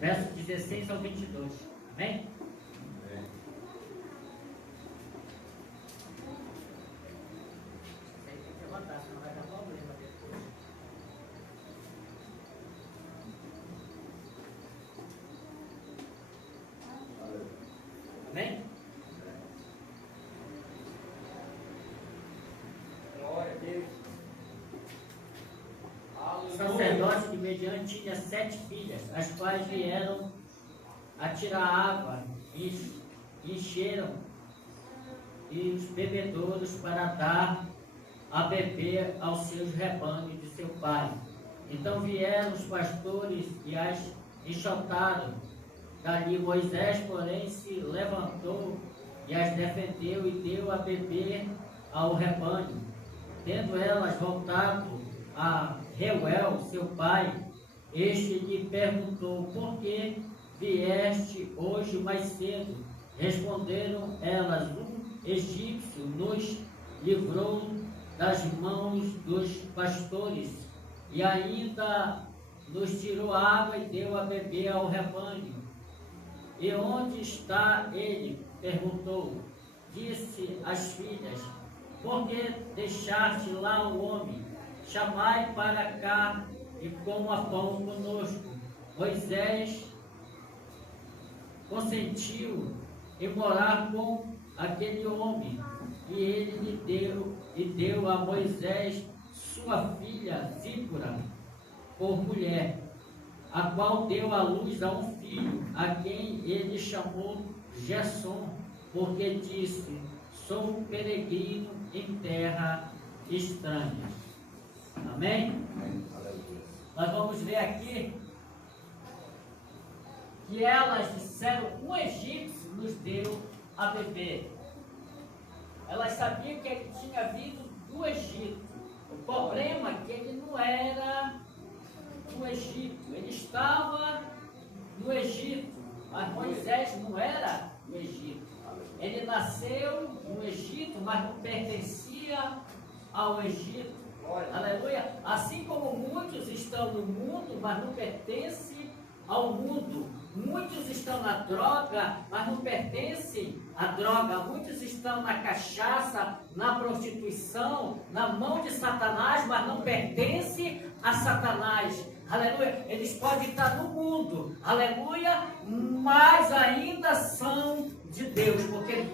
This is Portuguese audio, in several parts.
verso 16 ao 22. Amém? Tem que levantar, senão vai dar problema depois. Amém? Glória a Deus. O sacerdote de Mediante tinha 7 filhas, as quais vieram a tirar água e encheram e os bebedouros para dar a beber aos seus rebanhos de seu pai. Então vieram os pastores e as enxotaram. Dali Moisés, porém, se levantou e as defendeu e deu a beber ao rebanho. Tendo elas voltado a Reuel, seu pai, este lhe perguntou: por que vieste hoje mais cedo? Responderam elas: um egípcio nos livrou das mãos dos pastores e ainda nos tirou água e deu a beber ao rebanho. E onde está ele? Perguntou. Disse às filhas: por que deixaste lá o homem? Chamai para cá e coma pão conosco. Moisés consentiu em morar com aquele homem, e ele lhe deu a Moisés sua filha Zípora por mulher, a qual deu à luz a um filho, a quem ele chamou Gersom, porque disse: sou peregrino em terra estranha. Amém? Nós vamos ver aqui que elas disseram: um egípcio nos deu a beber. Elas sabiam que ele tinha vindo do Egito. O problema é que ele não era do Egito, ele estava no Egito, mas Moisés não era do Egito. Ele nasceu no Egito, mas não pertencia ao Egito. Aleluia. Assim como muitos estão no mundo, mas não pertencem ao mundo. Muitos estão na droga, mas não pertencem à droga. Muitos estão na cachaça, na prostituição, na mão de Satanás, mas não pertencem a Satanás. Aleluia. Eles podem estar no mundo, aleluia, mas ainda são de Deus, porque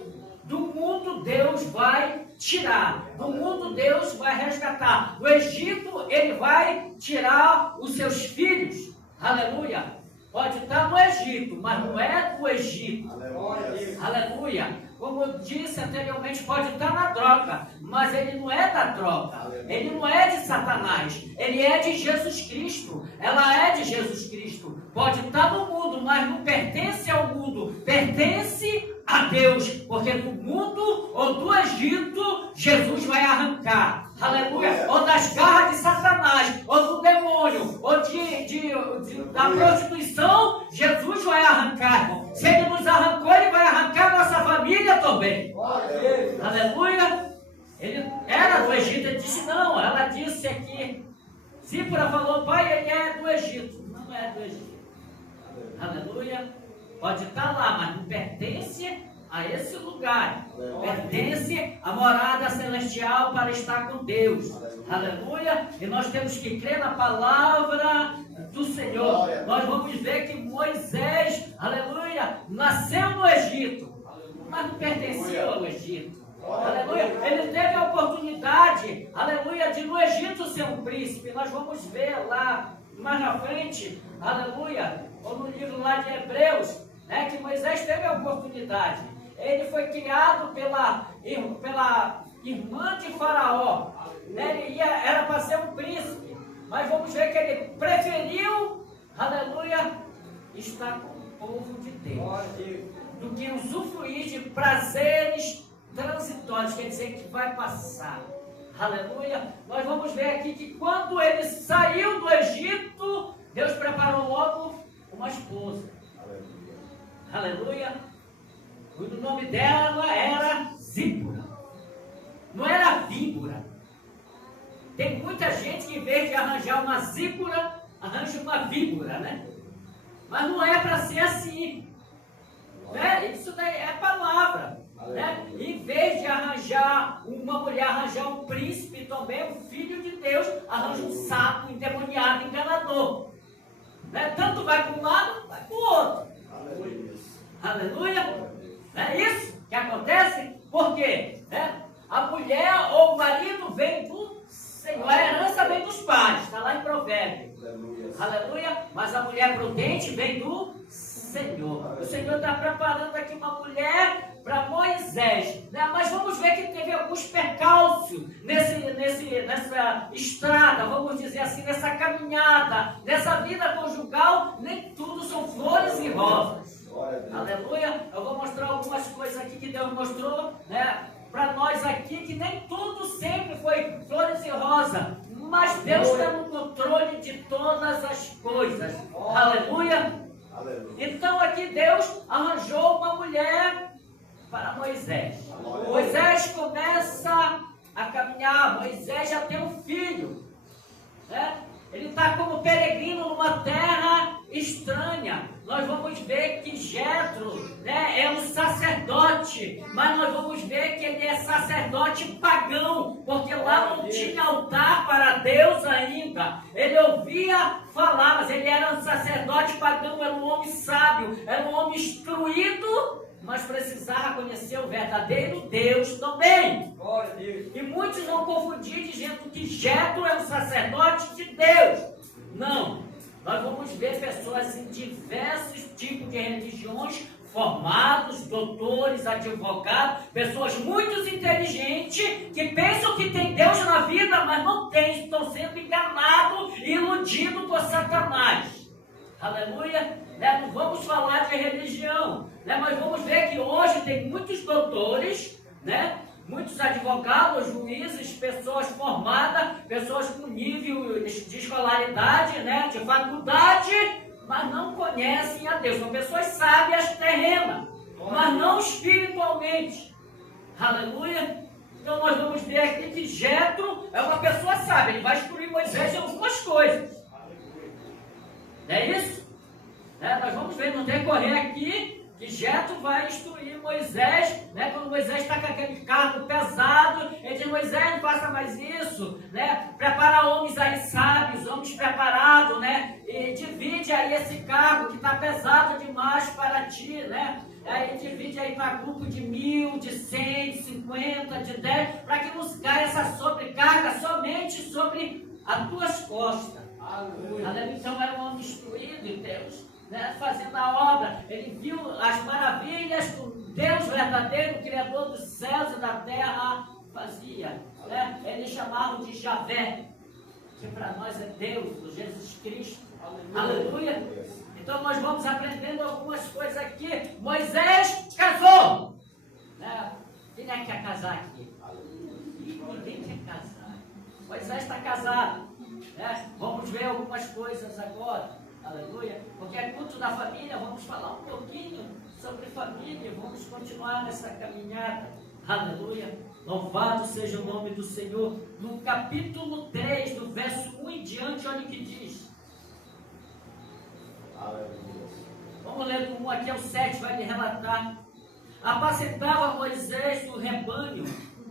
do mundo Deus vai tirar, do mundo Deus vai resgatar. Do Egito ele vai tirar os seus filhos, aleluia. Pode estar no Egito, mas não é do Egito, aleluia. Como eu disse anteriormente, pode estar na droga, mas ele não é da droga, ele não é de Satanás, ele é de Jesus Cristo, ela é de Jesus Cristo. Pode estar no mundo, mas não pertence ao mundo, pertence a Deus, porque do mundo ou do Egito, Jesus vai arrancar, aleluia, ou das garras de Satanás, ou do demônio, ou da prostituição, Jesus vai arrancar, irmão. Se ele nos arrancou, ele vai arrancar a nossa família também, aleluia. Ele era do Egito, ele disse não, ela disse aqui, Zípora falou: pai, ele é do Egito. Não é do Egito, aleluia. Pode estar lá, mas não pertence a esse lugar. Pertence à morada celestial para estar com Deus. Aleluia. E nós temos que crer na palavra do Senhor. Nós vamos ver que Moisés, aleluia, nasceu no Egito, mas não pertencia ao Egito. Aleluia. Ele teve a oportunidade, aleluia, de no Egito ser um príncipe. Nós vamos ver lá mais na frente, aleluia, ou no livro lá de Hebreus, né, que Moisés teve a oportunidade. Ele foi criado pela irmã de Faraó. Ele era para ser um príncipe, mas vamos ver que ele preferiu, aleluia, estar com o povo de Deus, do que usufruir de prazeres transitórios, quer dizer que vai passar. Aleluia. Nós vamos ver aqui que quando ele saiu do Egito, Deus preparou logo uma esposa. Aleluia. O nome dela era Zípora. Não era víbora. Tem muita gente que, em vez de arranjar uma Zípora, arranja uma víbora, né? Mas não é para ser assim. Né? Isso daí é palavra. Né? Em vez de arranjar uma mulher, arranjar um príncipe também, um filho de Deus, arranja um sapo, endemoniado, enganador. Né? Tanto vai para um lado, vai para o outro. Aleluia. Aleluia. É isso que acontece? Por quê? Né? A mulher ou o marido vem do Senhor, a herança vem dos pais, está lá em Provérbios. Aleluia. Mas a mulher prudente vem do Senhor. O Senhor está preparando aqui uma mulher para Moisés, né? Mas vamos ver que teve alguns percalços nessa estrada, vamos dizer assim, nessa caminhada, nessa vida conjugal. Nem tudo são flores e rosas. Aleluia. Eu vou mostrar algumas coisas aqui que Deus mostrou, né, para nós aqui, que nem tudo sempre foi flores e rosas, mas Deus está no controle de todas as coisas. Aleluia. Então aqui Deus arranjou uma mulher para Moisés. Moisés começa a caminhar, Moisés já tem um filho, né? Ele está como peregrino numa terra estranha. Nós vamos ver que Jetro, né, é um sacerdote, mas nós vamos ver que ele é sacerdote pagão, porque lá não tinha altar para Deus ainda. Ele ouvia falar, mas ele era um sacerdote pagão, era um homem sábio, era um homem instruído, mas precisava conhecer o verdadeiro Deus também. E muitos vão confundir dizendo que Jetro é um sacerdote de Deus. Não. Nós vamos ver pessoas em diversos tipos de religiões, formados, doutores, advogados, pessoas muito inteligentes, que pensam que tem Deus na vida, mas não tem, estão sendo enganados e iludidos por Satanás. Aleluia. Né? Não vamos falar de religião, né? Mas vamos ver que hoje tem muitos doutores, né? Muitos advogados, juízes, pessoas formadas, pessoas com nível de escolaridade, né, de faculdade, mas não conhecem a Deus. São pessoas sábias terrenas, mas não espiritualmente. Aleluia. Então nós vamos ver aqui que Jetro é uma pessoa sábia. Ele vai instruir Moisés em algumas coisas. Não é isso? Nós vamos ver no decorrer aqui que Jetro vai instruir Moisés, né? Quando Moisés está com aquele cargo pesado, ele diz: Moisés, não faça mais isso, né? Prepara homens aí sábios, homens preparados, né? E divide aí esse cargo que está pesado demais para ti, né? Aí divide aí para grupo de 1000, de 100, de 50, de 10, para que não caia essa sobrecarga somente sobre as tuas costas. Aleluia. Então era um homem instruído em Deus, né, fazendo a obra. Ele viu as maravilhas que o Deus verdadeiro, o Criador dos céus e da terra, fazia. Né? Eles chamavam de Javé, que para nós é Deus, o Jesus Cristo. Aleluia. Aleluia. Então nós vamos aprendendo algumas coisas aqui. Moisés casou. Né? Quem é que quer casar aqui? Ninguém quer casar. Moisés está casado. Né? Vamos ver algumas coisas agora. Aleluia. Porque é culto da família, vamos falar um pouquinho sobre família, vamos continuar nessa caminhada. Aleluia. Louvado seja o nome do Senhor. No capítulo 3, do verso 1 em diante, olha o que diz. Aleluia. Vamos ler do 1 aqui ao 7, vai lhe relatar. Apacentava Moisés no rebanho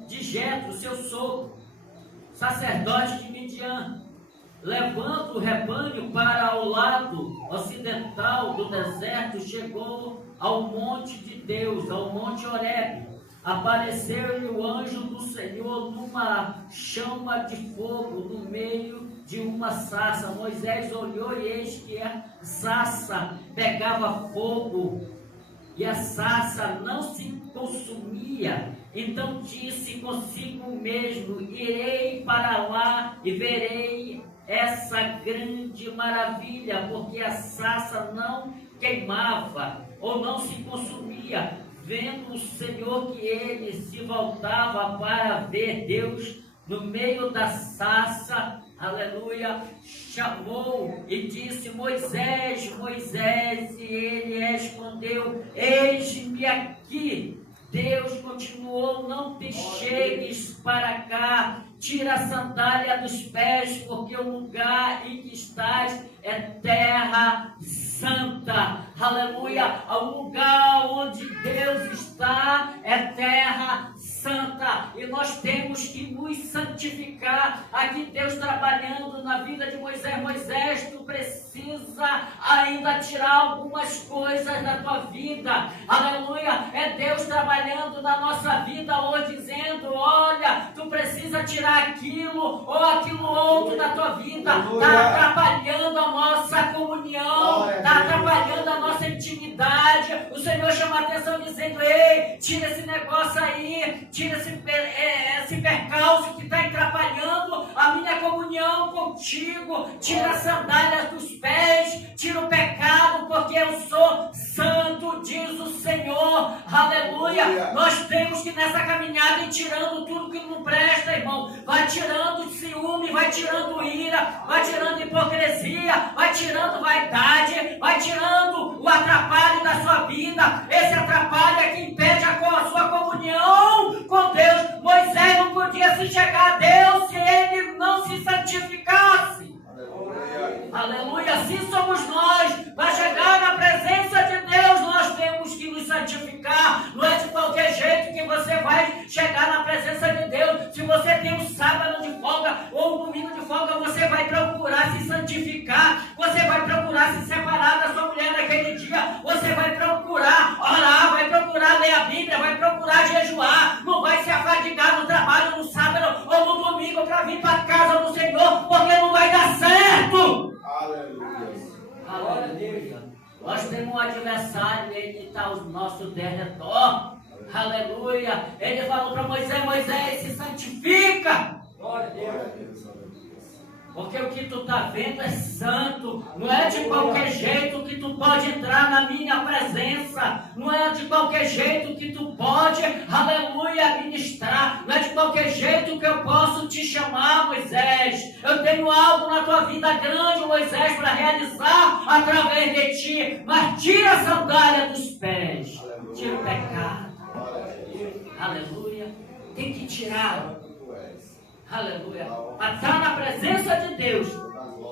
de Jetro, seu sogro, sacerdote de Midian, levando o rebanho para o lado ocidental do deserto, chegou ao monte de Deus, ao monte Horebe. Apareceu-lhe o anjo do Senhor numa chama de fogo no meio de uma sarça. Moisés olhou e eis que a sarça pegava fogo e a sarça não se consumia. Então disse consigo mesmo: irei para lá e verei essa grande maravilha, porque a sarça não queimava ou não se consumia. Vendo o Senhor que ele se voltava para ver Deus no meio da sarça, aleluia, chamou e disse: Moisés, Moisés, e ele respondeu: eis-me aqui. Deus continuou: não te chegues para cá, tira a sandália dos pés, porque o lugar em que estás é terra santa. Aleluia! O lugar onde Deus está é terra santa, e nós temos que nos santificar. Aqui Deus trabalhando na vida de Moisés. Moisés, tu precisa ainda tirar algumas coisas da tua vida. Aleluia! É Deus trabalhando na nossa vida hoje, dizendo: olha, tu precisa tirar aquilo ou aquilo outro da tua vida. Está atrapalhando a nossa comunhão, está atrapalhando a nossa intimidade. O Senhor chama a atenção dizendo: ei, tira esse negócio aí, tira esse percalço que está atrapalhando a minha comunhão contigo. Tira as sandálias dos pés, tira o pecado, porque eu sou santo, diz o Senhor. Aleluia! Nós temos que nessa caminhada ir tirando tudo que não presta, irmão. Vai tirando ciúme, vai tirando ira, vai tirando hipocrisia, vai tirando vaidade, vai tirando o atrapalho da sua vida. Esse atrapalho é que impede a sua comunhão com Deus. Moisés não podia se chegar a Deus se ele não se santificasse. Aleluia! Assim somos nós. Para chegar na presença de Deus, nós temos que nos santificar. Não é de qualquer jeito que você vai chegar na presença de Deus. Se você tem um sábado de folga ou um domingo de folga, você vai procurar se santificar. Você vai procurar se separar da sua mulher naquele dia. Você vai procurar orar, vai procurar ler a Bíblia, vai procurar jejuar. Não vai se afadigar no trabalho no sábado ou no domingo para vir para a casa do Senhor, porque não vai dar certo. Aleluia. Aleluia. Nós temos um adversário, ele está ao nosso derredor. Aleluia. Ele falou para Moisés: Moisés, se santifica. Glória a Deus. Porque o que tu está vendo é santo. Não é de qualquer jeito que tu pode entrar na minha presença. Não é de qualquer jeito que tu pode, aleluia, ministrar. Não é de qualquer jeito que eu posso te chamar, Moisés. Eu tenho algo na tua vida grande, Moisés, para realizar através de ti. Mas tira a sandália dos pés. Tira o pecado. Aleluia. Tem que tirar. Aleluia. Para estar na presença de Deus,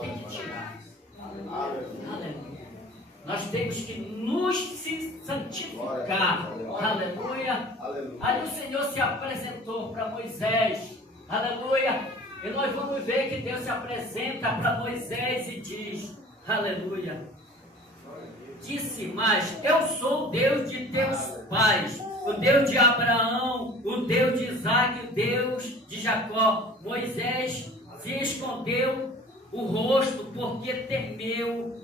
tem que tirar. Aleluia. Nós temos que nos santificar. Aleluia. Aí o Senhor se apresentou para Moisés. Aleluia. E nós vamos ver que Deus se apresenta para Moisés e diz: aleluia. Disse mais: eu sou o Deus de teus pais, o Deus de Abraão, o Deus de Isaac, o Deus de Jacó. Moisés se escondeu o rosto porque temeu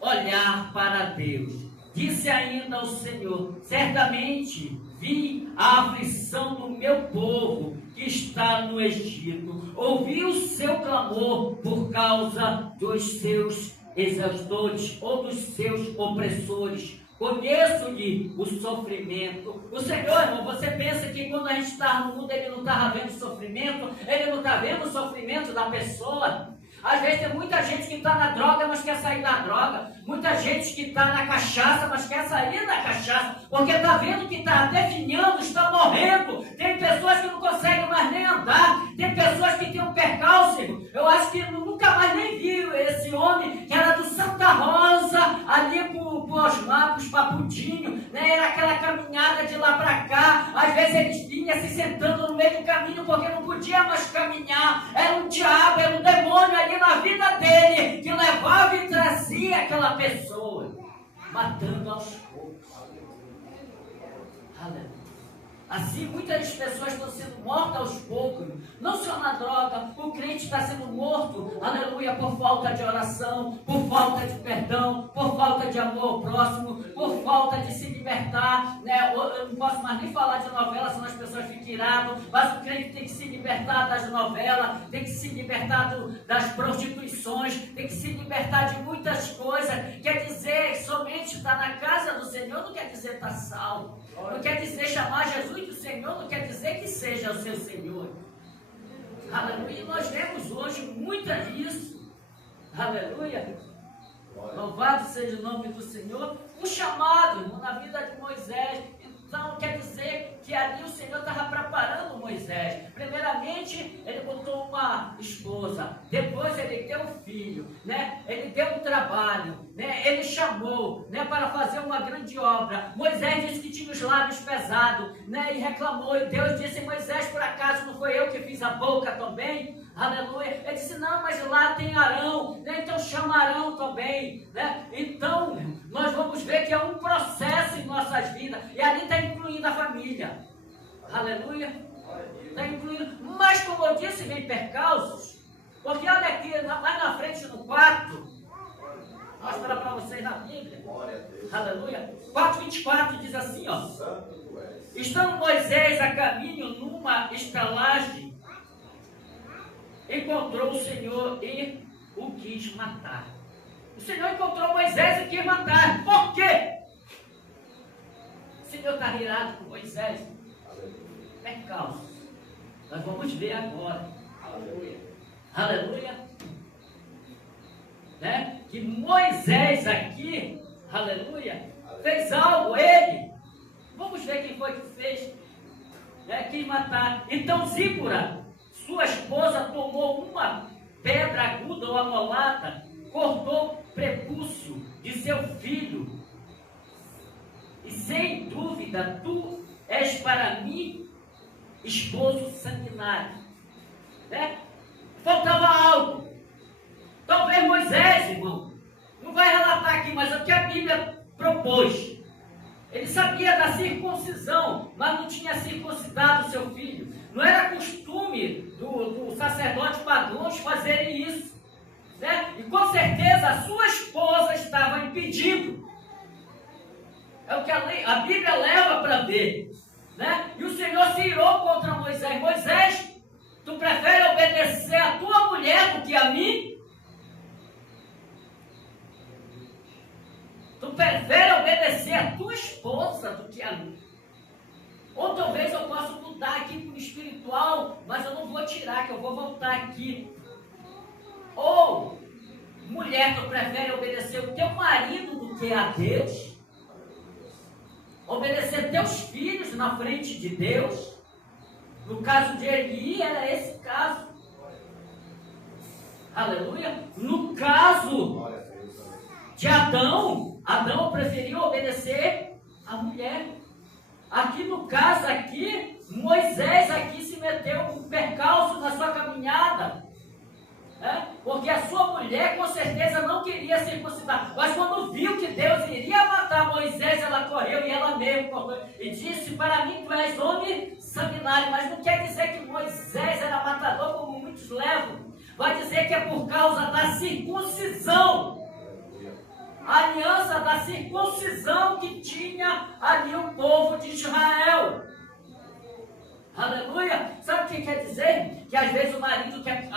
olhar para Deus. Disse ainda ao Senhor: certamente vi a aflição do meu povo que está no Egito. Ouvi o seu clamor por causa dos seus exaustores ou dos seus opressores. Conheço-lhe o sofrimento. O Senhor, irmão, você pensa que quando a gente está no mundo, Ele não estava vendo sofrimento? Ele não está vendo o sofrimento da pessoa? Às vezes tem muita gente que está na droga, mas quer sair da droga. Muita gente que está na cachaça, mas quer sair da cachaça. Porque está vendo que está definhando, está morrendo. Tem pessoas que não conseguem mais nem andar. Tem pessoas que têm um percalço. Eu acho que nunca mais nem viu esse homem que era do Santa Rosa, ali por Osmar, para os Papudinho, né? Era aquela caminhada de lá para cá. Às vezes eles vinham se sentando no meio do caminho porque não podia mais caminhar. Era um diabo, era um demônio ali na vida dele que levava e trazia aquela pessoa, matando aos poucos. Aleluia. Assim, muitas pessoas estão sendo mortas aos poucos, não só na droga. O crente está sendo morto, aleluia, por falta de oração, por falta de perdão, por falta de amor ao próximo, por falta de se libertar, né? Eu não posso mais nem falar de novela, senão as pessoas ficam iradas, mas o crente tem que se libertar das novelas, tem que se libertar das prostituições, tem que se libertar de muitas coisas. Quer dizer, somente estar na casa do Senhor não quer dizer estar salvo. Não quer dizer chamar Jesus do Senhor, não quer dizer que seja o seu Senhor. Aleluia. E nós vemos hoje muito disso. Aleluia. Louvado seja o nome do Senhor. Um chamado, irmão, na vida de Moisés. Então quer dizer que ali o Senhor estava preparando Moisés. Primeiramente, ele botou uma esposa, depois ele deu um filho, né? Ele deu um trabalho, né? Ele chamou, né? Para fazer uma grande obra. Moisés disse que tinha os lábios pesados, né? E reclamou, e Deus disse: Moisés, por acaso não foi eu que fiz a boca também? Aleluia. Ele disse: não, mas lá tem Arão, né? Então chama Arão também, né? Então nós vamos ver que é um processo em nossas vidas, e ali está incluindo a família. Aleluia. Está incluindo, mas como eu disse, vem percalços, porque olha aqui, lá na frente no 4, vou mostrar para vocês na Bíblia. Aleluia. 4:24 diz assim, ó: estando Moisés a caminho numa estalagem, encontrou o Senhor e o quis matar. O Senhor encontrou Moisés e quis matar. Por quê? O Senhor está irado com Moisés. Percalços. Nós vamos ver agora. Aleluia. Aleluia. Né? Que Moisés aqui, aleluia, fez algo, ele. Vamos ver quem foi que fez. Né? Quis matar. Então Zípora, sua esposa, tomou uma pedra aguda ou amolada, cortou o prepúcio de seu filho, e sem dúvida tu és para mim esposo sanguinário. Né? Faltava algo. Talvez Moisés, irmão, não vai relatar aqui, mas é o que a Bíblia propôs. Ele sabia da circuncisão, mas não tinha circuncidado seu filho. Não era costume do sacerdote pagãos fazerem isso. Né? E com certeza a sua esposa estava impedindo. É o que a Bíblia leva para ver. Né? E o Senhor se irou contra Moisés. Moisés, tu prefere obedecer a tua mulher do que a mim? Tu prefere obedecer a tua esposa do que a mim? Ou talvez eu possa mudar aqui para o espiritual, mas eu não vou tirar, que eu vou voltar aqui. Ou, mulher, tu prefere obedecer o teu marido do que a Deus? Obedecer teus filhos na frente de Deus? No caso de Eli, era esse caso. Aleluia. No caso de Adão, Adão preferiu obedecer a mulher. Aqui no caso aqui, Moisés aqui se meteu um percalço na sua caminhada. Porque a sua mulher com certeza não queria circuncidar, mas quando viu que Deus iria matar Moisés, ela correu e ela mesmo correu e disse: para mim tu és homem sanguinário. Mas não quer dizer que Moisés era matador, como muitos levam. Vai dizer que é por causa da circuncisão, a aliança da circuncisão que tinha ali o povo de Israel. Aleluia! Sabe o que quer dizer? Que às vezes o marido quer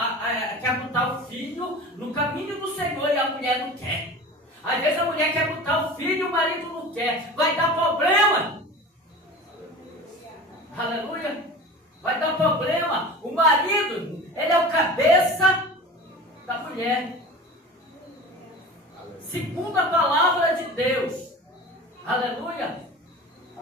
botar o filho no caminho do Senhor e a mulher não quer. Às vezes a mulher quer botar o filho e o marido não quer. Vai dar problema. Aleluia! Vai dar problema. O marido, ele é o cabeça da mulher. Segundo a palavra de Deus. Aleluia!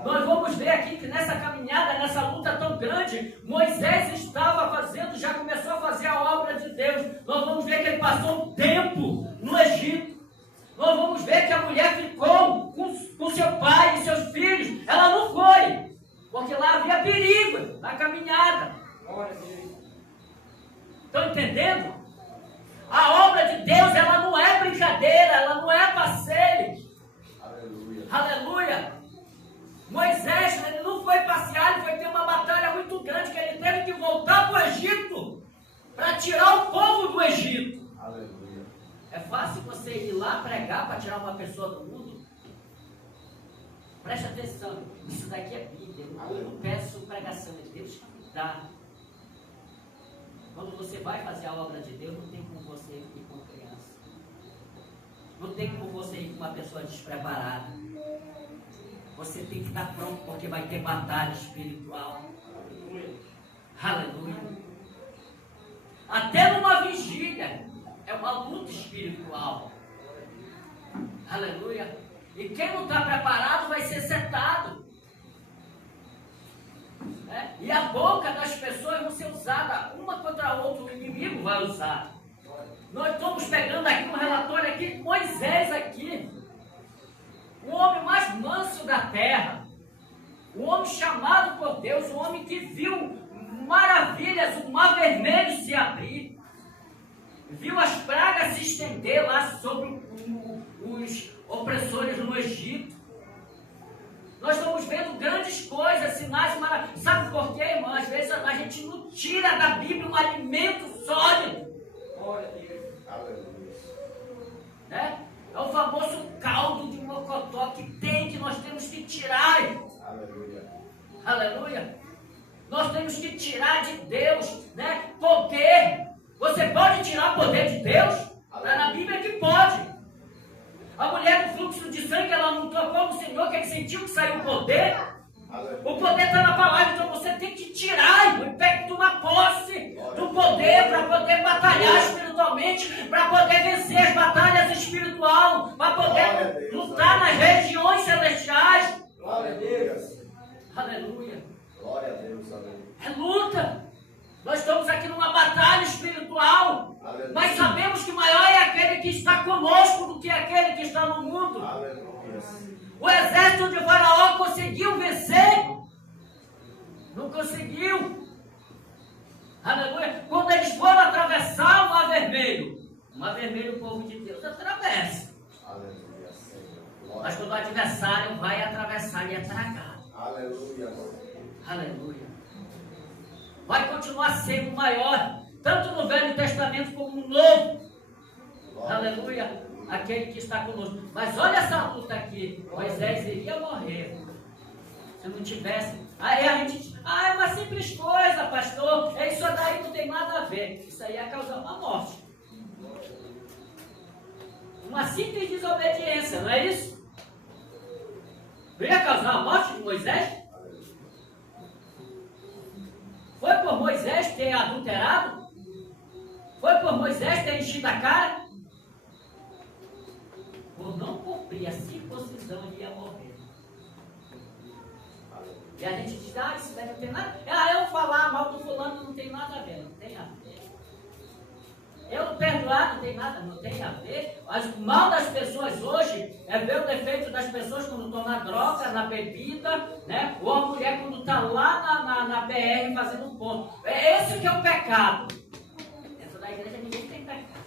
Nós vamos ver aqui que nessa caminhada, nessa luta tão grande, Moisés estava fazendo, já começou a fazer a obra de Deus. Nós vamos ver que ele passou um tempo no Egito. Nós vamos ver que a mulher ficou com seu pai e seus filhos. Ela não foi, porque lá havia perigo na caminhada. Estão entendendo? A obra de Deus, ela não é brincadeira, ela não é passeio. Aleluia. Aleluia. Moisés, ele não foi passear, ele foi ter uma batalha muito grande, que ele teve que voltar para o Egito, para tirar o povo do Egito. Aleluia. É fácil você ir lá pregar para tirar uma pessoa do mundo? Preste atenção, isso daqui é Bíblia. Eu não peço pregação, é Deus que me dá. Quando você vai fazer a obra de Deus, não tem como você ir com criança. Não tem como você ir com uma pessoa despreparada. Você tem que estar pronto, porque vai ter batalha espiritual. Aleluia. Até numa vigília é uma luta espiritual. Aleluia. E quem não está preparado vai ser setado. Né? E a boca das pessoas vão ser usada uma contra a outra, o inimigo vai usar. Nós estamos pegando aqui um relatório aqui de Moisés aqui, o homem mais manso da terra, o homem chamado por Deus, o homem que viu maravilhas, o mar vermelho se abrir, viu as pragas se estender lá sobre os opressores no Egito. Nós estamos vendo grandes coisas, sinais maravilhosos. Sabe por quê, irmão? Às vezes a gente não tira da Bíblia um alimento sólido. Né? É o famoso caldo de mocotó que nós temos que tirar. Aleluia. Aleluia. Nós temos que tirar de Deus, né? Poder. Você pode tirar poder de Deus? Está na Bíblia que pode. A mulher do fluxo de sangue, ela não tocou no Senhor, que ele sentiu que saiu o poder. O poder está na palavra, então você tem que tirar, tem que tomar posse do poder para poder batalhar espiritualmente, para poder vencer as batalhas espirituais, para poder lutar nas regiões celestiais. Glória a Deus. Aleluia. Glória a Deus, aleluia. É luta. Nós estamos aqui numa batalha espiritual, aleluia. Mas sabemos que maior é aquele que está conosco do que aquele que está no mundo. Aleluia. O exército de Faraó conseguiu vencer? Não conseguiu. Aleluia. Quando eles foram atravessar o Mar Vermelho, o Mar Vermelho, o povo de Deus atravessa. Aleluia, Senhor. Mas quando o adversário vai atravessar e é tragado. Aleluia. Aleluia. Vai continuar sendo maior, tanto no Velho Testamento como no Novo. Aleluia. Aquele que está conosco. Mas olha essa luta aqui. Moisés iria morrer se não tivesse. Aí a gente diz, é uma simples coisa, pastor. Isso daí não tem nada a ver. Isso aí ia causar uma morte. Uma simples desobediência, não é isso? Não ia causar a morte de Moisés? Foi por Moisés ter adulterado? Foi por Moisés ter enchido a cara? Por não cumprir a circuncisão, ele ia morrer. E a gente diz, isso daí não tem nada. Eu falar mal do fulano não tem nada a ver. Não tem a ver. Eu perdoar não tem nada, não tem a ver. Mas o mal das pessoas hoje é ver o defeito das pessoas quando estão na droga, na bebida, né? Ou a mulher quando está lá na BR fazendo ponto. É esse que é o pecado. Dentro da igreja ninguém tem pecado.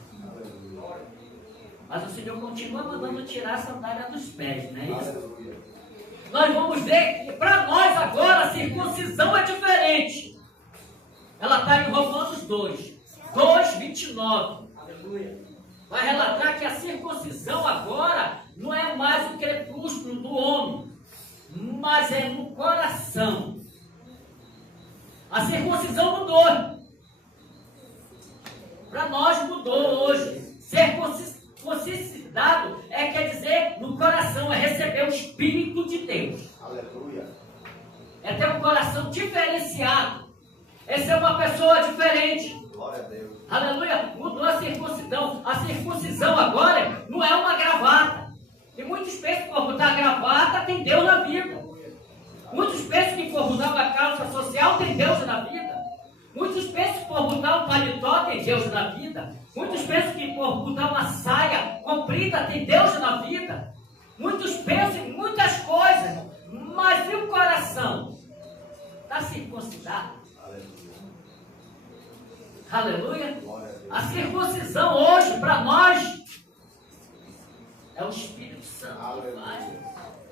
Mas o Senhor continua mandando tirar a sandália dos pés, não é isso? Nós vamos ver que para nós agora a circuncisão é diferente. Ela está em Romanos 2:29. Vai relatar que a circuncisão agora não é mais o crepúsculo do homem, mas é no coração. A circuncisão mudou. Para nós mudou hoje. Ser circuncidado quer dizer no coração, é receber o Espírito de Deus. Aleluia. É ter um coração diferenciado. É ser uma pessoa diferente. Glória a Deus. Aleluia. Mudou a circuncisão. A circuncisão agora não é uma gravata. E muitos pensam que por botar gravata tem Deus na vida. Muitos pensam que por botar uma calça social tem Deus na vida. Muitos pensam que por botar um paletó tem Deus na vida. Muitos pensam que por botar uma saia comprida tem Deus na vida. Muitos pensam em muitas coisas, mas e o coração? Está circuncidado? Aleluia. A circuncisão hoje para nós é o Espírito Santo que faz.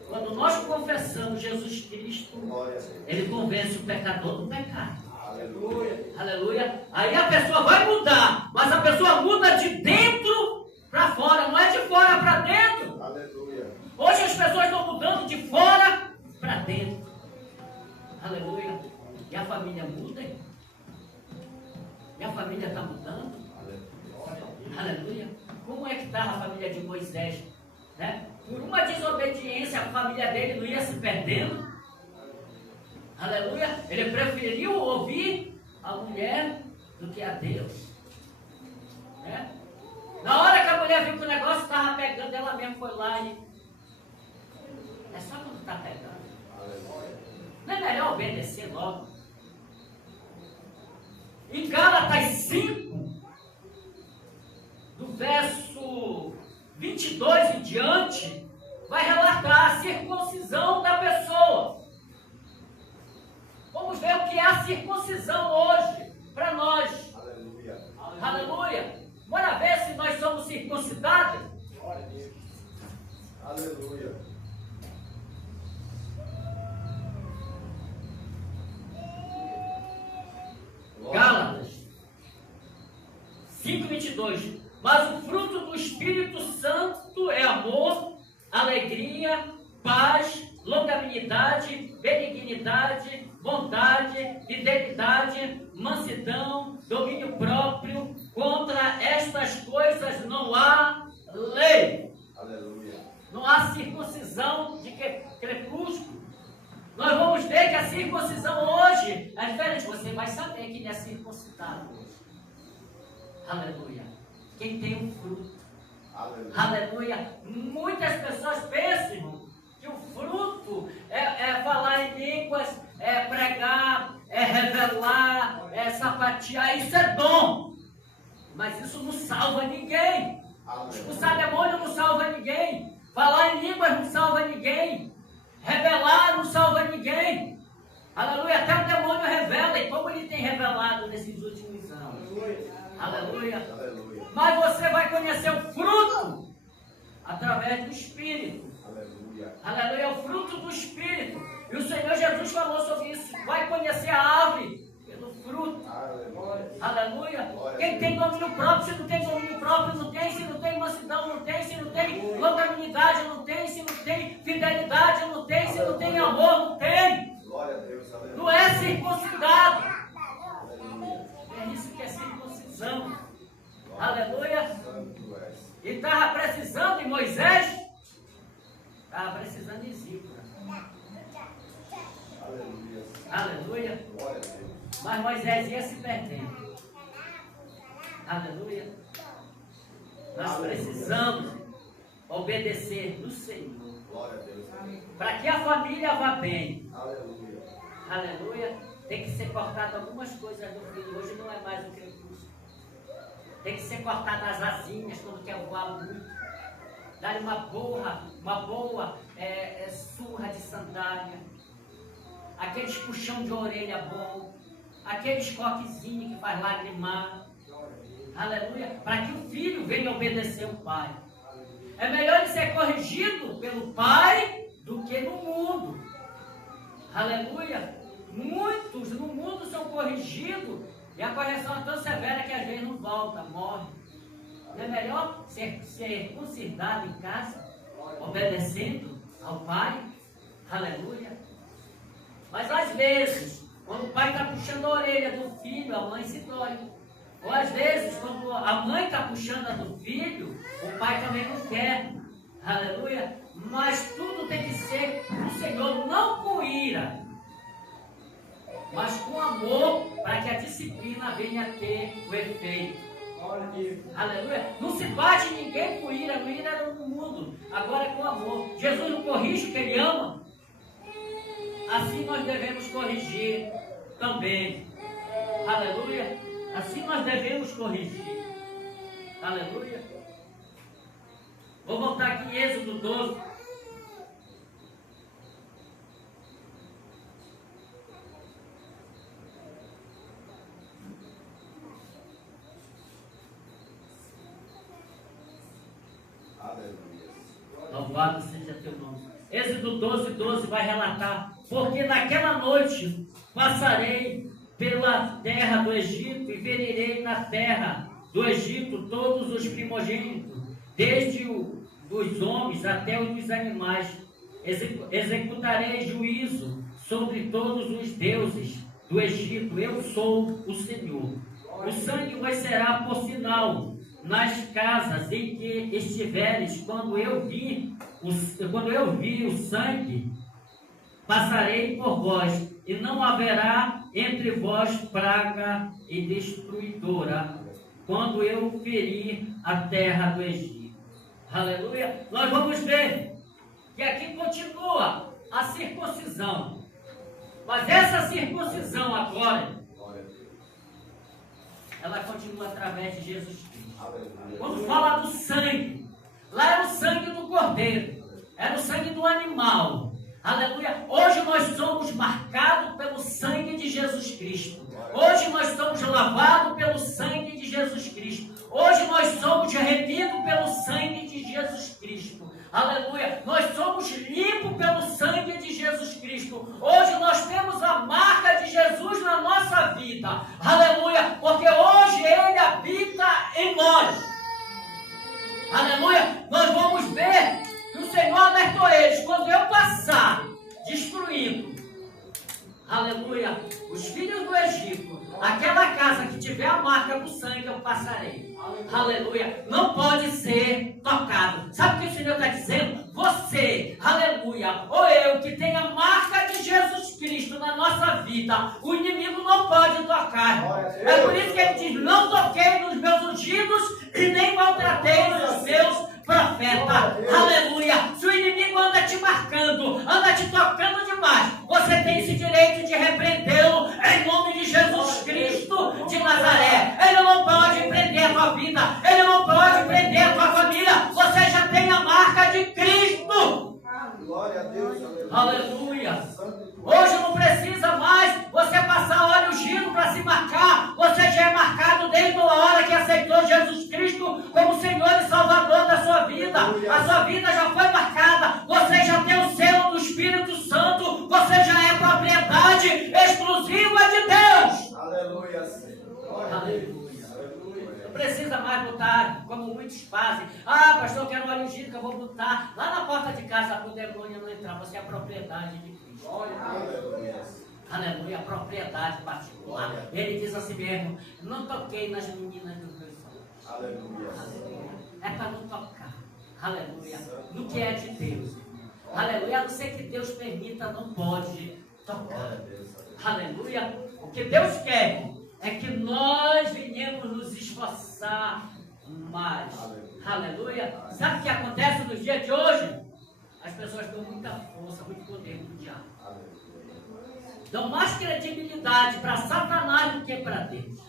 Quando nós confessamos Jesus Cristo, Ele convence o pecador do pecado. Aleluia. Aleluia. Aí a pessoa vai mudar, mas a pessoa muda de dentro para fora, não é de fora para dentro. Aleluia. Hoje as pessoas estão mudando de fora para dentro. Aleluia. E a família muda. E a família está mudando. Aleluia. Como é que está a família de Moisés? Né? Por uma desobediência, a família dele não ia se perdendo. Aleluia. Ele preferiu ouvir a mulher do que a Deus. Né? Na hora que a mulher viu que o negócio estava pegando, ela mesmo foi lá e... É só quando está pegando. Não é melhor obedecer logo? Em Gálatas 5, do verso 22 em diante, vai relatar a circuncisão da pessoa. Vamos ver o que é a circuncisão hoje, para nós. Aleluia. Aleluia. Bora ver se nós somos circuncidados. Glória a Deus. Aleluia. Gálatas 5:22. Mas o fruto do Espírito Santo é amor, alegria, paz, longanimidade, benignidade, bondade, fidelidade, mansidão, domínio próprio. Contra estas coisas não há lei. Aleluia. Não há circuncisão de crepúsculo. Nós vamos ver que a circuncisão hoje é diferente. Você vai saber que ele é circuncidado hoje. Aleluia. Quem tem um fruto. Aleluia. Aleluia. Muitas pessoas pensam que o fruto é falar em línguas, é pregar, é revelar, é sapatear. Isso é dom. Mas isso não salva ninguém. Expulsar demônio não salva ninguém. Falar em línguas não salva ninguém. Revelar não salva ninguém. Aleluia. Até o demônio revela. E como ele tem revelado nesses últimos anos. Aleluia. Aleluia. Mas você vai conhecer o fruto através do Espírito. Aleluia. Aleluia. É o fruto do Espírito. E o Senhor Jesus falou sobre isso. Vai conhecer a árvore pelo fruto. Aleluia. Aleluia. Quem tem domínio próprio, se não tem domínio próprio, não tem. Se não tem mansidão, não tem. Se não tem longanimidade, não tem. Se não tem fidelidade, não tem. Se não tem amor, não tem. Glória a Deus. Aleluia. Não é circuncidado. Aleluia. É isso que é circuncisão. Aleluia. Santo és. E estava precisando em Moisés. Estava precisando em Zípora. Aleluia. Aleluia. Glória a Deus. Mas Moisés ia se perdendo. Aleluia. Nós precisamos obedecer do Senhor. Glória a Deus. Para que a família vá bem. Aleluia. Aleluia. Tem que ser cortado algumas coisas do filho. Hoje não é mais o crepúsculo. Tem que ser cortado as asinhas quando quer voar muito. Dar-lhe uma boa surra de sandália. Aqueles puxão de orelha bom. Aqueles coquezinhos que faz lagrimar. Aleluia. Para que o filho venha obedecer o pai. É melhor ele ser corrigido pelo pai do que no mundo. Aleluia. Muitos no mundo são corrigidos e a correção é tão severa que às vezes não volta, morre. Não é melhor ser circuncidado em casa, obedecendo ao pai? Aleluia. Mas às vezes, quando o pai está puxando a orelha do filho, a mãe se dói. Ou às vezes, quando a mãe está puxando a do filho, o pai também não quer. Aleluia. Mas tudo tem que ser do Senhor, não com ira, mas com amor, para que a disciplina venha a ter o efeito. Aleluia. Não se bate ninguém com ira. No ira era no mundo, agora é com amor. Jesus não corrige o que ele ama. Assim nós devemos corrigir também. Aleluia. Assim nós devemos corrigir. Aleluia. Vou voltar aqui em Êxodo 12. Louvado seja teu nome. Êxodo 12 vai relatar: porque naquela noite passarei pela terra do Egito e ferirei na terra do Egito todos os primogênitos, desde os homens até os dos animais. Executarei juízo sobre todos os deuses do Egito. Eu sou o Senhor. O sangue vos será por sinal nas casas em que estiveres. Quando eu vi o sangue, passarei por vós, e não haverá entre vós praga e destruidora, quando eu ferir a terra do Egito. Aleluia. Nós vamos ver que aqui continua a circuncisão. Mas essa circuncisão agora, Glória a Deus. ela continua através de Jesus Cristo. Aleluia. Quando fala do sangue, lá era o sangue do cordeiro, era o sangue do animal. Aleluia. Hoje nós somos marcados pelo sangue de Jesus Cristo. Hoje nós somos lavados pelo sangue de Jesus Cristo. Hoje nós somos remidos pelo sangue de Jesus Cristo. Aleluia. Nós somos limpos pelo sangue de Jesus Cristo. Hoje nós temos a marca de Jesus na nossa vida. Aleluia. Porque hoje Ele habita em nós. Aleluia. Nós vamos ver que o Senhor alertou eles. Quando eu passar destruindo, aleluia, os filhos do Egito, aquela casa que tiver a marca do sangue, eu passarei. Aleluia. Não pode ser tocado. Sabe o que o Senhor está dizendo? Você, aleluia, ou eu que tem a marca de Jesus Cristo na nossa vida, o inimigo não pode tocar. É por isso que ele diz: não toquei nos meus ungidos e nem maltratei nos meus profetas. Aleluia. Se o inimigo anda te marcando, anda te tocando demais, você tem esse direito de repreendê-lo em nome de Jesus Cristo de Nazaré. Ele não pode prender a tua vida, ele não pode prender a tua família. Você já tem a marca de Cristo. Glória a Deus. Aleluia. Hoje não precisa mais você passar óleo ungido para se marcar. Você já é marcado desde a hora que aceitou Jesus Cristo como Senhor e Salvador da sua vida. A sua vida já foi marcada. Você já tem o selo do Espírito Santo. Você já é propriedade exclusiva de Deus. Aleluia, Senhor. Aleluia. Não precisa mais botar, como muitos fazem. Ah, pastor, eu quero um óleo ungido que eu vou botar lá na porta de casa para o demônio não entrar. Você é propriedade de Cristo. Aleluia. Aleluia, propriedade particular. Ele diz assim mesmo: não toquei nas meninas dos meus olhos. Aleluia. Aleluia. É para não tocar. Aleluia. No que é de Deus. Aleluia. A não ser que Deus permita, não pode tocar. Aleluia. O que Deus quer é que nós venhamos nos esforçar mais. Aleluia. Sabe o que acontece nos dias de hoje? As pessoas dão muita força, muito poder no diabo. Dão mais credibilidade para Satanás do que para Deus.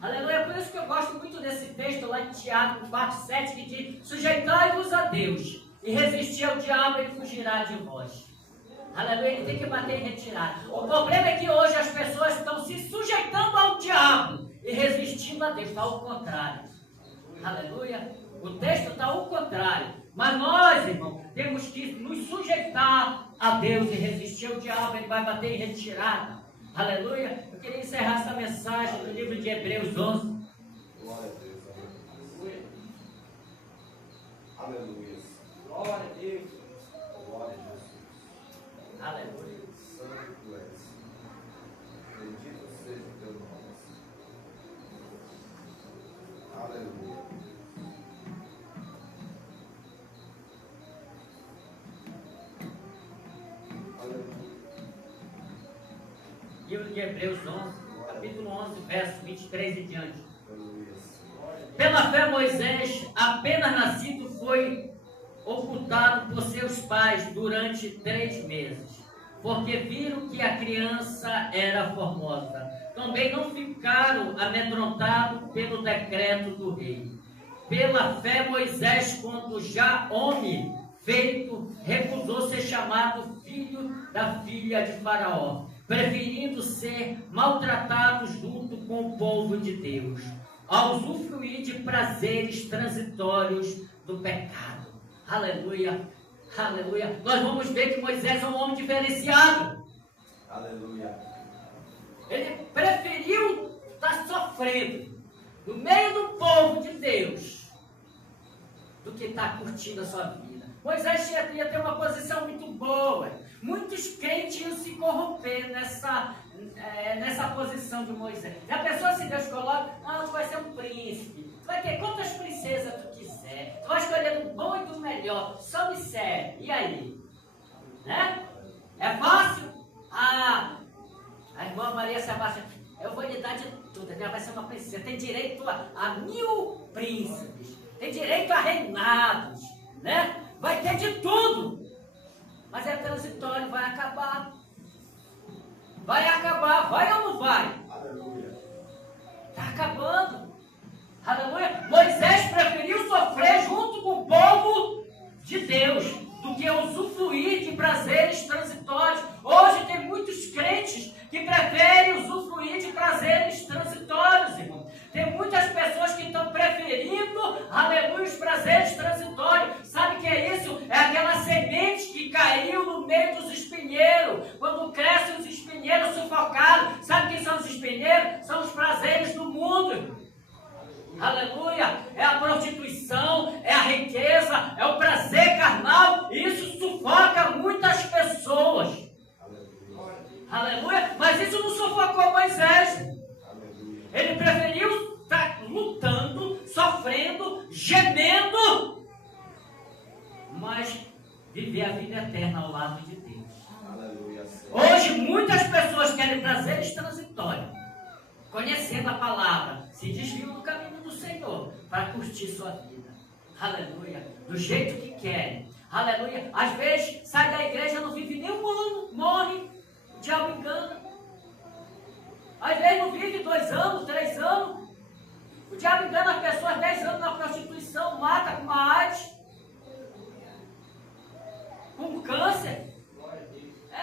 Aleluia. Por isso que eu gosto muito desse texto lá em Tiago 4:7, que diz: sujeitai-vos a Deus e resistir ao diabo, ele fugirá de vós. Aleluia. Ele tem que bater e retirar. O problema é que hoje as pessoas estão se sujeitando ao diabo e resistindo a Deus. Está ao contrário. Aleluia. O texto está ao contrário. Mas nós, irmão, temos que nos sujeitar a Deus e resistir ao diabo. Ele vai bater em retirada. Aleluia. Eu queria encerrar essa mensagem no livro de Hebreus 11. Glória a Deus. Aleluia. Glória a Deus. Glória a Jesus. Aleluia. Santo tu és. Bendito seja o teu nome. Aleluia. Livro de Hebreus 11, capítulo 11, verso 23 e diante. Aleluia. Pela fé, Moisés, apenas nascido, foi ocultado por seus pais durante 3 meses, porque viram que a criança era formosa. Também não ficaram amedrontados pelo decreto do rei. Pela fé, Moisés, quando já homem feito, recusou ser chamado filho da filha de Faraó, preferindo ser maltratado junto com o povo de Deus, a usufruir de prazeres transitórios do pecado. Aleluia, aleluia. Nós vamos ver que Moisés é um homem diferenciado. Aleluia. Ele preferiu estar sofrendo no meio do povo de Deus do que estar curtindo a sua vida. Moisés ia ter uma posição muito boa. Muitos crentes iam se corromper nessa posição de Moisés. E a pessoa, se Deus coloca: não, tu vai ser um príncipe, tu vai ter quantas princesas tu quiser, tu vai escolher do bom e do melhor, só me serve. E aí? Né? É fácil? A irmã Maria Sebastião: eu vou lhe dar de tudo, ela vai ser uma princesa, tem direito a 1000 príncipes, tem direito a reinados, né? Vai ter de tudo. Mas é transitório, vai acabar. Vai acabar, vai ou não vai? Aleluia. Está acabando. Aleluia. Moisés preferiu sofrer junto com o povo de Deus do que usufruir de prazeres transitórios. Hoje tem muitos crentes que preferem usufruir de prazeres transitórios, irmão. Tem muitas pessoas que estão preferindo, aleluia, os prazeres transitórios. Sabe o que é isso? É aquela semente que caiu no meio dos espinheiros. Quando crescem os espinheiros sufocados. Sabe quem são os espinheiros? São os prazeres do mundo, irmão. Aleluia, é a prostituição, é a riqueza, é o prazer carnal, e isso sufoca muitas pessoas. Aleluia, mas isso não sufocou Moisés. Ele preferiu estar lutando, sofrendo, gemendo, mas viver a vida eterna ao lado de Deus. Hoje muitas pessoas querem prazeres transitórios, conhecendo a palavra, se desviam do caminho do Senhor para curtir sua vida. Aleluia. Do jeito que querem. Aleluia. Às vezes sai da igreja, não vive nem um ano, morre. O diabo engana. Às vezes não vive 2 anos, 3 anos. O diabo engana as pessoas 10 anos na prostituição, mata com uma AIDS, com câncer.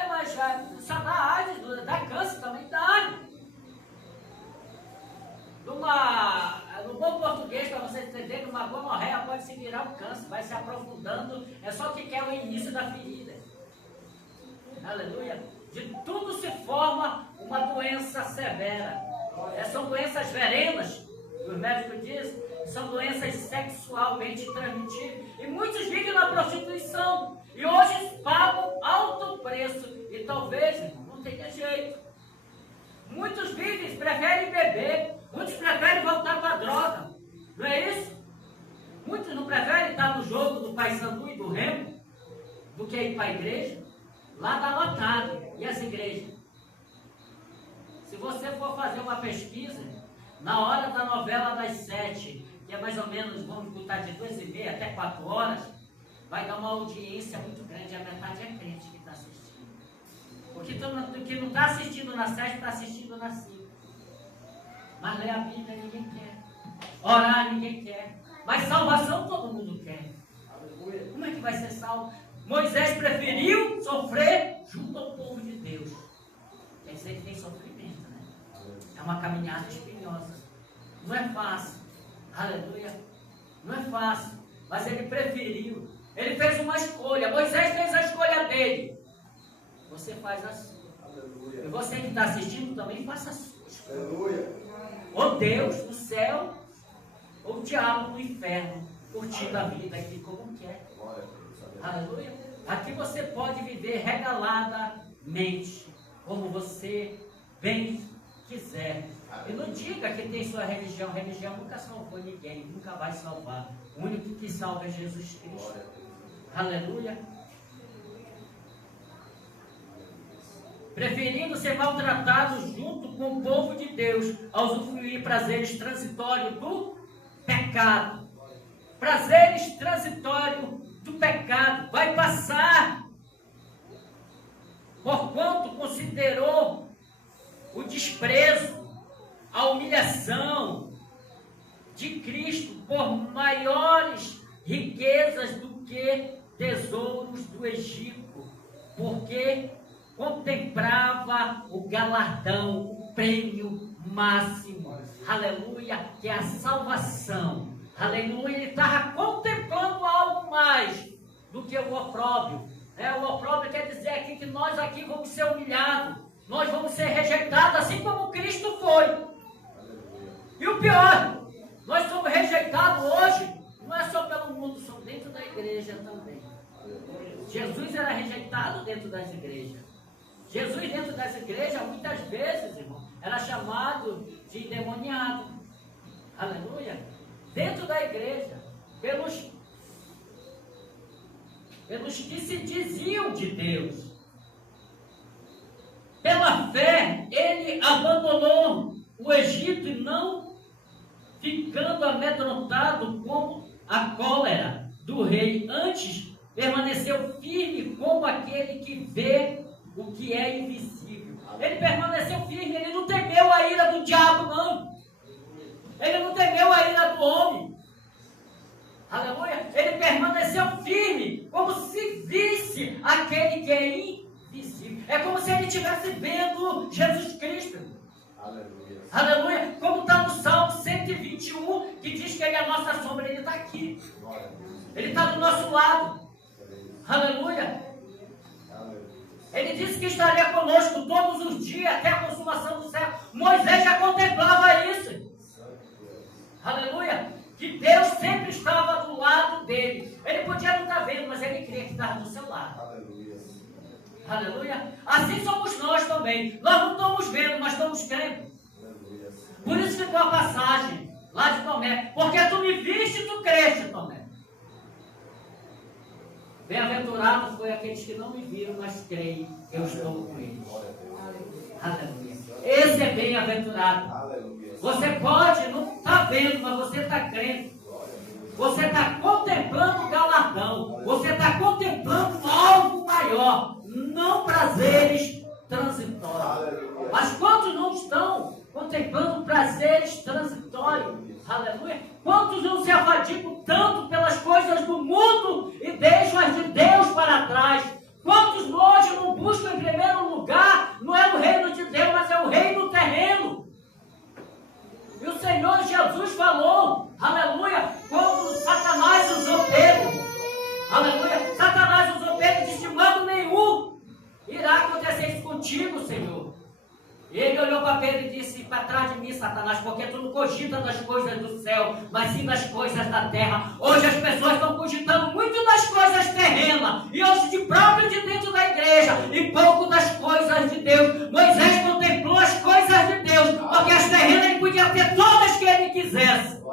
Mas só dá AIDS, dá câncer também, dá. No bom português, para vocês entenderem, uma gonorreia pode se virar um câncer, vai se aprofundando, é só que quer o início da ferida. Aleluia. De tudo se forma uma doença severa. São doenças venenosas, os médicos dizem, são doenças sexualmente transmitidas. E muitos vivem na prostituição. E hoje pagam alto preço. E talvez, irmão, não tenha jeito. Muitos vivem, preferem beber. Muitos preferem voltar para a droga. Não é isso? Muitos não preferem estar no jogo do Paysandu e do Remo do que ir para a igreja. Lá está lotado. E as igrejas? Se você for fazer uma pesquisa, na hora da novela das 7, que é mais ou menos, vamos botar de 2h30 até 4 horas, vai dar uma audiência muito grande. A metade é crente que está assistindo. Porque que não está assistindo na 7 está assistindo na 5. Mas ler a Bíblia ninguém quer. Orar ninguém quer. Mas salvação todo mundo quer. Como é que vai ser salvo? Moisés preferiu sofrer junto ao povo de Deus. Quer dizer que tem sofrimento, né? É uma caminhada espinhosa. Não é fácil. Aleluia. Não é fácil. Mas ele preferiu. Ele fez uma escolha. Moisés fez a escolha dele. Você faz a sua. E você que está assistindo também faça a sua. Aleluia. Ou Deus no céu, ou o diabo no inferno, curtindo a vida aqui como quer. Aleluia. Aqui você pode viver regaladamente, como você bem quiser. E não diga que tem sua religião. Religião nunca salvou ninguém, nunca vai salvar. O único que salva é Jesus Cristo. Aleluia. Preferindo ser maltratados junto com o povo de Deus, ao usufruir prazeres transitórios do pecado. Prazeres transitórios do pecado. Vai passar. Porquanto considerou o desprezo, a humilhação de Cristo por maiores riquezas do que tesouros do Egito. Porque contemplava o galardão, o prêmio máximo, aleluia, que é a salvação, aleluia. Ele estava contemplando algo mais do que o opróbrio. O opróbrio quer dizer aqui que nós aqui vamos ser humilhados, nós vamos ser rejeitados, assim como Cristo foi. E o pior, nós somos rejeitados hoje, não é só pelo mundo, somos dentro da igreja também. Jesus era rejeitado dentro das igrejas. Jesus dentro das igrejas, muitas vezes, irmão, era chamado de endemoniado. Aleluia. Dentro da igreja, pelos que se diziam de Deus. Pela fé, ele abandonou o Egito e não ficando amedrontado com a cólera do rei. Antes, permaneceu firme como aquele que vê o que é invisível. Ele permaneceu firme, ele não temeu a ira do diabo, não. Ele não temeu a ira do homem. Aleluia. Ele permaneceu firme, como se visse aquele que é invisível. É como se ele estivesse vendo Jesus Cristo. Aleluia. Aleluia. Como está no Salmo 121, que diz que ele é a nossa sombra, ele está aqui. Ele está do nosso lado. Aleluia. Ele disse que estaria conosco todos os dias, até a consumação do século. Moisés já contemplava isso. Aleluia. Que Deus sempre estava do lado dele. Ele podia não estar vendo, mas ele cria que estava do seu lado. Aleluia. Aleluia. Assim somos nós também. Nós não estamos vendo, mas estamos crendo. Aleluia. Por isso ficou a passagem lá de Tomé. Porque tu me viste e tu creste, Tomé. Bem-aventurado foi aqueles que não me viram, mas creem que eu estou com eles. Aleluia. Esse é bem-aventurado. Aleluia. Você pode não estar vendo, mas você está crendo. Você está contemplando o galardão. Você está contemplando algo maior. Não prazeres transitórios. Mas quantos não estão contemplando prazeres transitórios? Aleluia. Quantos não se afadigam tanto pelas coisas do mundo e deixam as de Deus para trás? Quantos hoje não buscam em primeiro lugar, não é o reino de Deus, mas é o reino terreno? E o Senhor Jesus falou, aleluia, quando Satanás usou Pedro, aleluia, Satanás usou Pedro e disse: de modo nenhum irá acontecer isso contigo, Senhor. E ele olhou para Pedro e disse: para trás de mim, Satanás, porque tu não cogita das coisas do céu, mas sim das coisas da terra. Hoje as pessoas estão cogitando muito das coisas terrenas, e hoje de próprio de dentro da igreja, e pouco das coisas de Deus. Moisés contemplou as coisas de Deus, porque as terrenas ele podia ter todas que ele quisesse,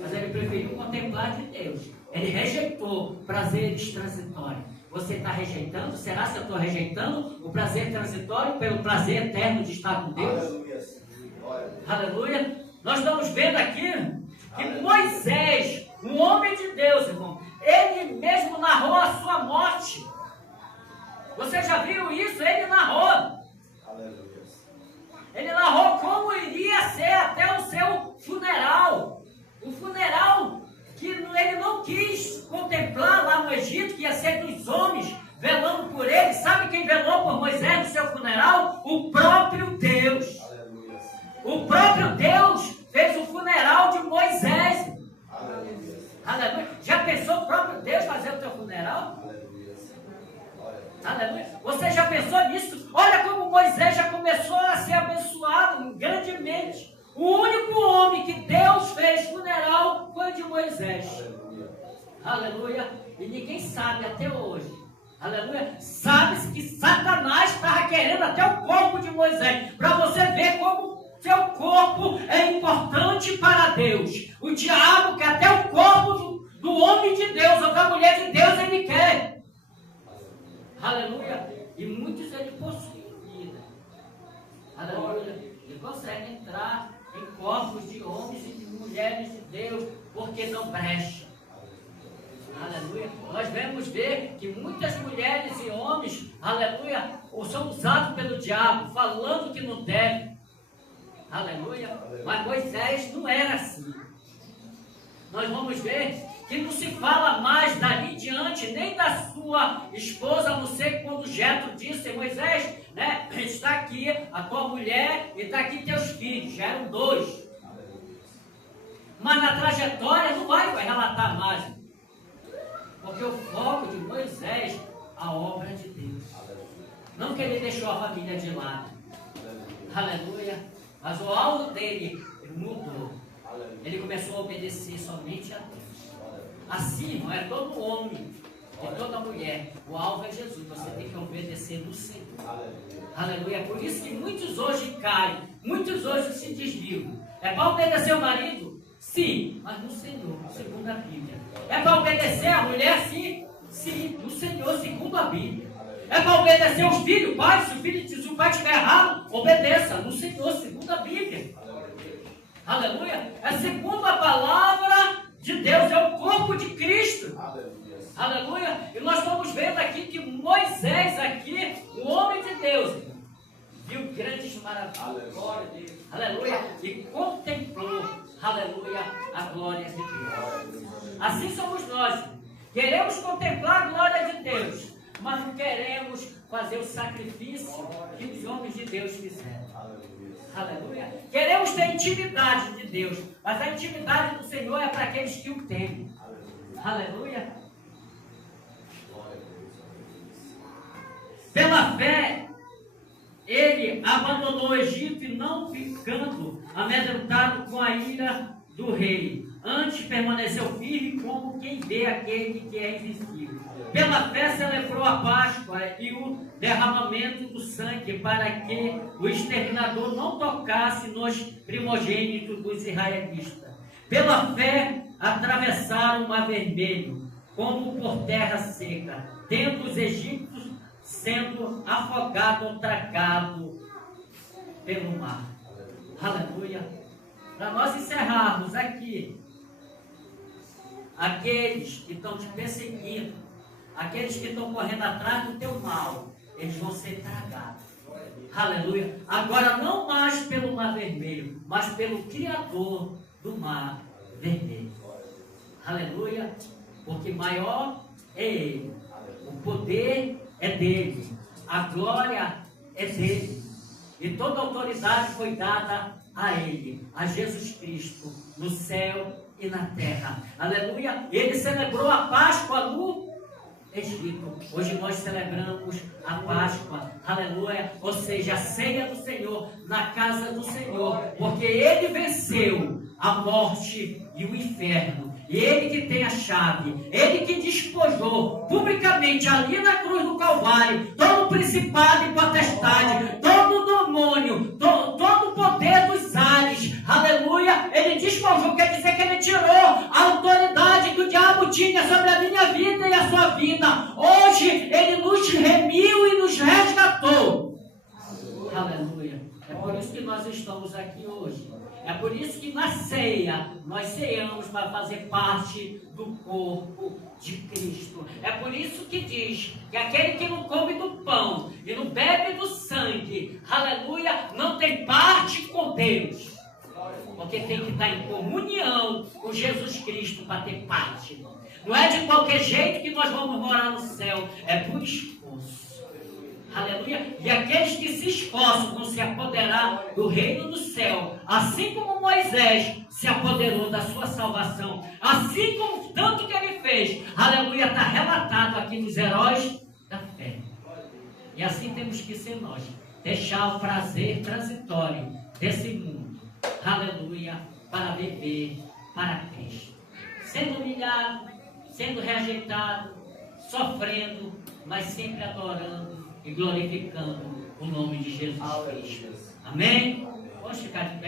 mas ele preferiu contemplar de Deus. Ele rejeitou prazeres transitórios. Você está rejeitando? Será que eu estou rejeitando o prazer transitório pelo prazer eterno de estar com Deus? Aleluia. Nós estamos vendo aqui que Moisés, um homem de Deus, irmão, ele mesmo narrou a sua morte. Você já viu isso? Ele narrou. Ele narrou como iria ser até o seu funeral. O funeral que ele não quis contemplar lá no Egito, que ia ser dos homens velando por ele. Sabe quem velou por Moisés no seu funeral? O próprio Deus. Aleluia. O próprio Deus fez o funeral de Moisés. Aleluia. Aleluia. Já pensou o próprio Deus fazer o teu funeral? Aleluia. Aleluia. Você já pensou nisso? Olha como Moisés já começou a ser abençoado grandemente. O único homem que Deus fez funeral foi o de Moisés. Aleluia. Aleluia. E ninguém sabe até hoje. Aleluia. Sabe-se que Satanás estava querendo até o corpo de Moisés. Para você ver como seu corpo é importante para Deus. O diabo quer até o corpo do homem de Deus ou da mulher de Deus, ele quer. Aleluia. E muitos ele possuem vida. Aleluia. Ele consegue entrar em corpos de homens e de mulheres de Deus, porque não brecha. Aleluia. Nós vamos ver que muitas mulheres e homens, aleluia, são usados pelo diabo, falando que não deve. Aleluia. Mas Moisés não era assim. Nós vamos ver que não se fala mais dali diante, nem da sua esposa, a não ser quando Jetro disse: Moisés, né, está aqui a tua mulher e está aqui teus filhos, já eram 2. Mas na trajetória não vai relatar mais, porque o foco de Moisés, a obra de Deus. Não que ele deixou a família de lado. Aleluia. Mas o alvo dele mudou. Ele começou a obedecer somente a Deus. Assim, não é todo homem e toda mulher. O alvo é Jesus. Você tem que obedecer no Senhor. Aleluia. É por isso que muitos hoje caem. Muitos hoje se desviam. É para obedecer o marido? Sim, mas no Senhor, segundo a Bíblia. É para obedecer a mulher? Sim, sim, no Senhor, segundo a Bíblia. É para obedecer os filhos? Pai, se o pai estiver errado, obedeça no Senhor, segundo a Bíblia. Aleluia. É segundo a palavra de Deus, é o corpo de Cristo. Aleluia. Aleluia. E nós estamos vendo aqui que Moisés aqui, o homem de Deus, maravilhosas. Glória a Deus. Aleluia. E contemplou, aleluia, a glória de Deus. Assim somos nós. Queremos contemplar a glória de Deus, mas não queremos fazer o sacrifício que os homens de Deus fizeram. Aleluia. Queremos ter intimidade de Deus, mas a intimidade do Senhor é para aqueles que o temem. Aleluia. Pela fé, ele abandonou o Egito e não ficando amedrontado com a ira do rei. Antes permaneceu firme como quem vê aquele que é invisível. Pela fé celebrou a Páscoa e o derramamento do sangue para que o exterminador não tocasse nos primogênitos dos israelitas. Pela fé atravessaram o Mar Vermelho como por terra seca, tendo os egípcios sendo afogados ou tragados pelo mar. Aleluia. Para nós encerrarmos aqui, aqueles que estão te perseguindo, aqueles que estão correndo atrás do teu mal, eles vão ser tragados. Aleluia. Agora não mais pelo Mar Vermelho, mas pelo Criador do Mar Vermelho. Aleluia. Porque maior é Ele. O poder é dele. A glória é dele. E toda autoridade foi dada a Ele, a Jesus Cristo, no céu e na terra. Aleluia. Ele celebrou a Páscoa no Egito. Hoje nós celebramos a Páscoa. Aleluia. Ou seja, a ceia do Senhor na casa do Senhor. Porque Ele venceu a morte e o inferno. E Ele que tem a chave, Ele que despojou publicamente ali na cruz do Calvário todo o principado e potestade, todo o demônio, todo o poder dos ares. Aleluia. Ele despojou, quer dizer que Ele tirou a autoridade que o diabo tinha sobre a minha vida e a sua vida. Hoje Ele nos remiu e nos resgatou. Aleluia. É por isso que nós estamos aqui hoje. É por isso que na ceia nós ceamos para fazer parte do corpo de Cristo. É por isso que diz que aquele que não come do pão e não bebe do sangue, aleluia, não tem parte com Deus. Porque tem que estar em comunhão com Jesus Cristo para ter parte. Não é de qualquer jeito que nós vamos morar no céu, é por esforço. Aleluia. E aqueles que se esforçam vão se apoderar do reino do céu, assim como Moisés se apoderou da sua salvação, assim como tanto que ele fez. Aleluia. Está relatado aqui nos heróis da fé. E assim temos que ser nós. Deixar o prazer transitório desse mundo. Aleluia. Para viver para Cristo. Sendo humilhado, sendo rejeitado, sofrendo, mas sempre adorando e glorificando o nome de Jesus Cristo. Amém? Vamos ficar de pé.